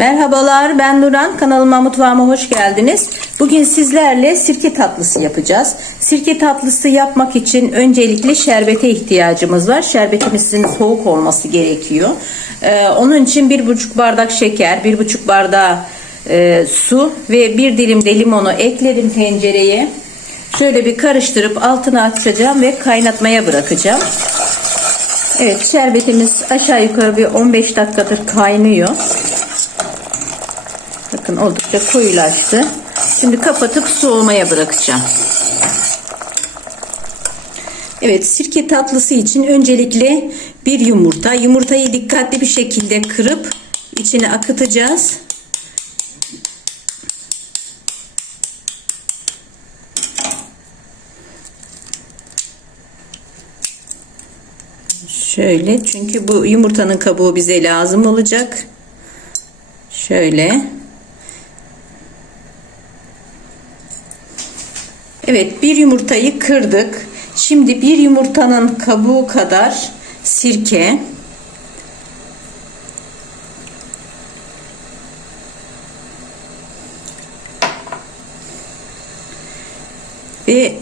Merhabalar ben Nuran kanalıma mutfağıma hoş geldiniz. Bugün sizlerle sirke tatlısı yapacağız. Sirke tatlısı yapmak için öncelikle şerbete ihtiyacımız var. Şerbetimizin soğuk olması gerekiyor. Ee, onun için bir buçuk bardak şeker, bir buçuk bardağı e, su ve bir dilim de limonu ekledim tencereye. Şöyle bir karıştırıp altını açacağım ve kaynatmaya bırakacağım. Evet şerbetimiz aşağı yukarı bir 15 dakikadır kaynıyor. Bakın oldukça koyulaştı. Şimdi kapatıp soğumaya bırakacağım. Evet sirke tatlısı için öncelikle bir yumurta. Yumurtayı dikkatli bir şekilde kırıp içine akıtacağız. Şöyle çünkü bu yumurtanın kabuğu bize lazım olacak. Şöyle. Evet bir yumurtayı kırdık. Şimdi bir yumurtanın kabuğu kadar sirke. Ve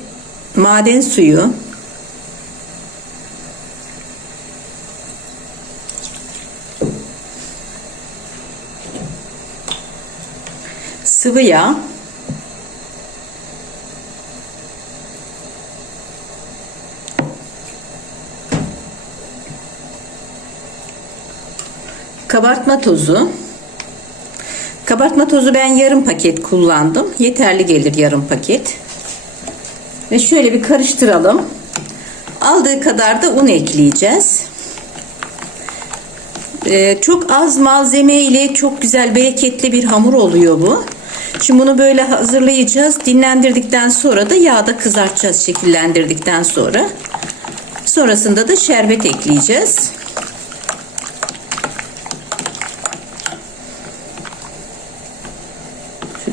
maden suyu. sıvı yağ kabartma tozu kabartma tozu ben yarım paket kullandım yeterli gelir yarım paket ve şöyle bir karıştıralım aldığı kadar da un ekleyeceğiz ee, çok az malzeme ile çok güzel bereketli bir hamur oluyor bu. Şimdi bunu böyle hazırlayacağız. Dinlendirdikten sonra da yağda kızartacağız şekillendirdikten sonra. Sonrasında da şerbet ekleyeceğiz.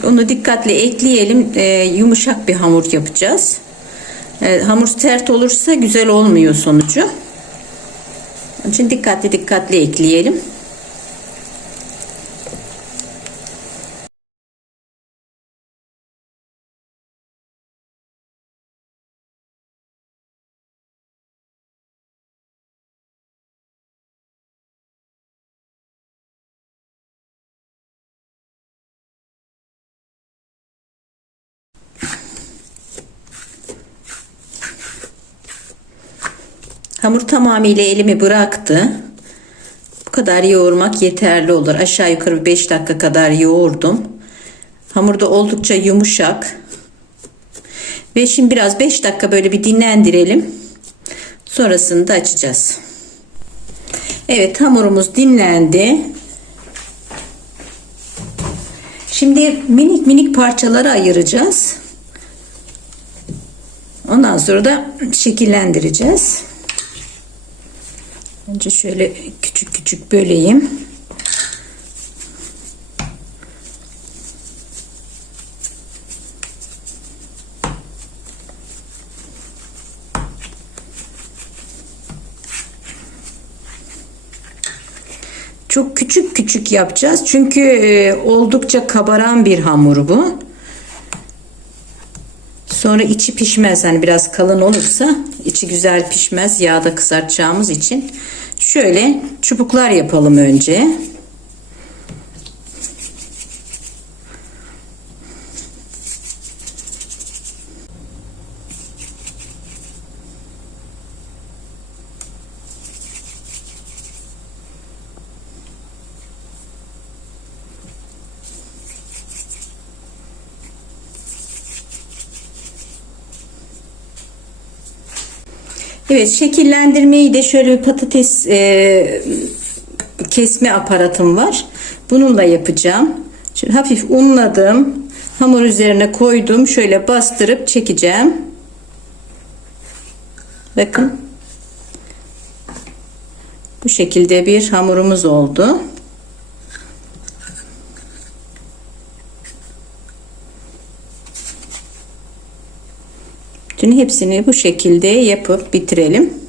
Onu dikkatle ekleyelim. Ee, yumuşak bir hamur yapacağız. Ee, hamur sert olursa güzel olmuyor sonucu. Onun için dikkatli dikkatli ekleyelim. Hamur tamamıyla elimi bıraktı. Bu kadar yoğurmak yeterli olur. Aşağı yukarı 5 dakika kadar yoğurdum. Hamur da oldukça yumuşak. Ve şimdi biraz 5 dakika böyle bir dinlendirelim. Sonrasında açacağız. Evet hamurumuz dinlendi. Şimdi minik minik parçalara ayıracağız. Ondan sonra da şekillendireceğiz. Önce şöyle küçük küçük böleyim. Çok küçük küçük yapacağız. Çünkü e, oldukça kabaran bir hamur bu. Sonra içi pişmez. Hani biraz kalın olursa içi güzel pişmez. Yağda kızartacağımız için. Şöyle çubuklar yapalım önce. Evet şekillendirmeyi de şöyle bir patates e, kesme aparatım var. Bununla yapacağım. Şimdi hafif unladım. Hamur üzerine koydum. Şöyle bastırıp çekeceğim. Bakın. Bu şekilde bir hamurumuz oldu. Bütün hepsini bu şekilde yapıp bitirelim.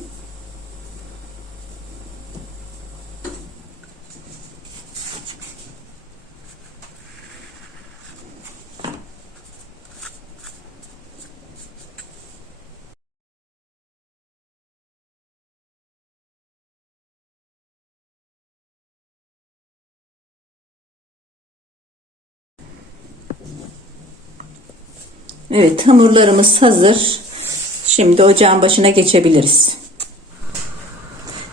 Evet hamurlarımız hazır. Şimdi ocağın başına geçebiliriz.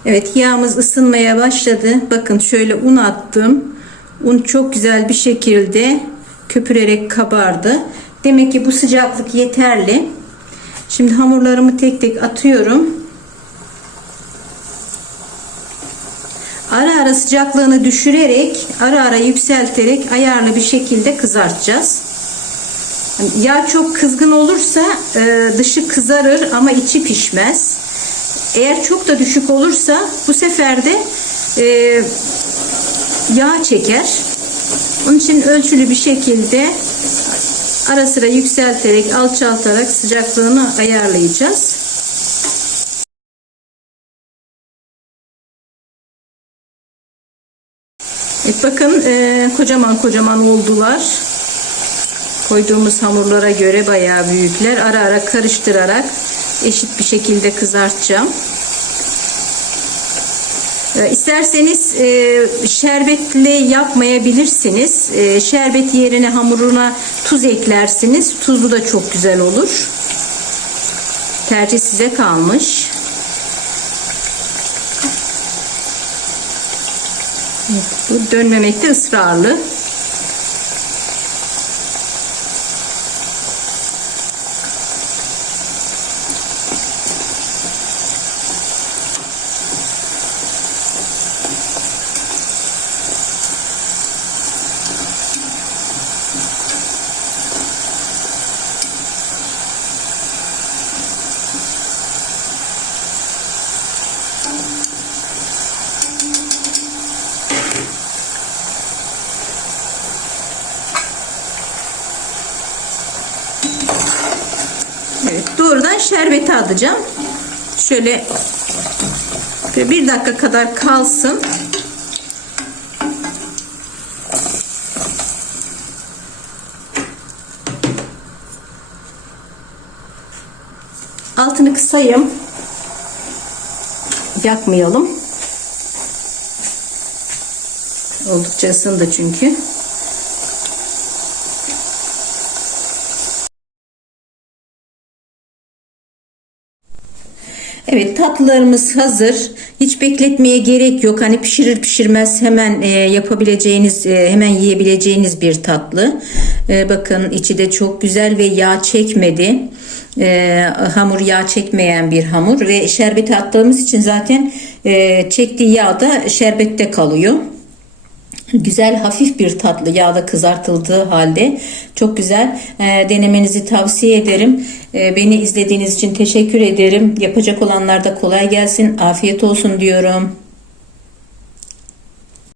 Evet yağımız ısınmaya başladı. Bakın şöyle un attım. Un çok güzel bir şekilde köpürerek kabardı. Demek ki bu sıcaklık yeterli. Şimdi hamurlarımı tek tek atıyorum. Ara ara sıcaklığını düşürerek, ara ara yükselterek ayarlı bir şekilde kızartacağız. Yağ çok kızgın olursa e, dışı kızarır ama içi pişmez. Eğer çok da düşük olursa bu sefer de e, yağ çeker. Onun için ölçülü bir şekilde ara sıra yükselterek, alçaltarak sıcaklığını ayarlayacağız. Evet bakın e, kocaman kocaman oldular. Koyduğumuz hamurlara göre bayağı büyükler. Ara ara karıştırarak eşit bir şekilde kızartacağım. E, İsterseniz e, şerbetli yapmayabilirsiniz. E, şerbet yerine hamuruna tuz eklersiniz. Tuzlu da çok güzel olur. Tercih size kalmış. Bu dönmemekte ısrarlı. Evet, doğrudan şerbeti atacağım. Şöyle bir dakika kadar kalsın. Altını kısayım. Yakmayalım. Oldukça ısındı çünkü. Evet tatlılarımız hazır. Hiç bekletmeye gerek yok. Hani pişirir pişirmez hemen e, yapabileceğiniz, e, hemen yiyebileceğiniz bir tatlı. E, bakın içi de çok güzel ve yağ çekmedi. E, hamur yağ çekmeyen bir hamur ve şerbeti attığımız için zaten e, çektiği yağ da şerbette kalıyor. Güzel hafif bir tatlı yağda kızartıldığı halde çok güzel e, denemenizi tavsiye ederim. E, beni izlediğiniz için teşekkür ederim. Yapacak olanlarda kolay gelsin. Afiyet olsun diyorum.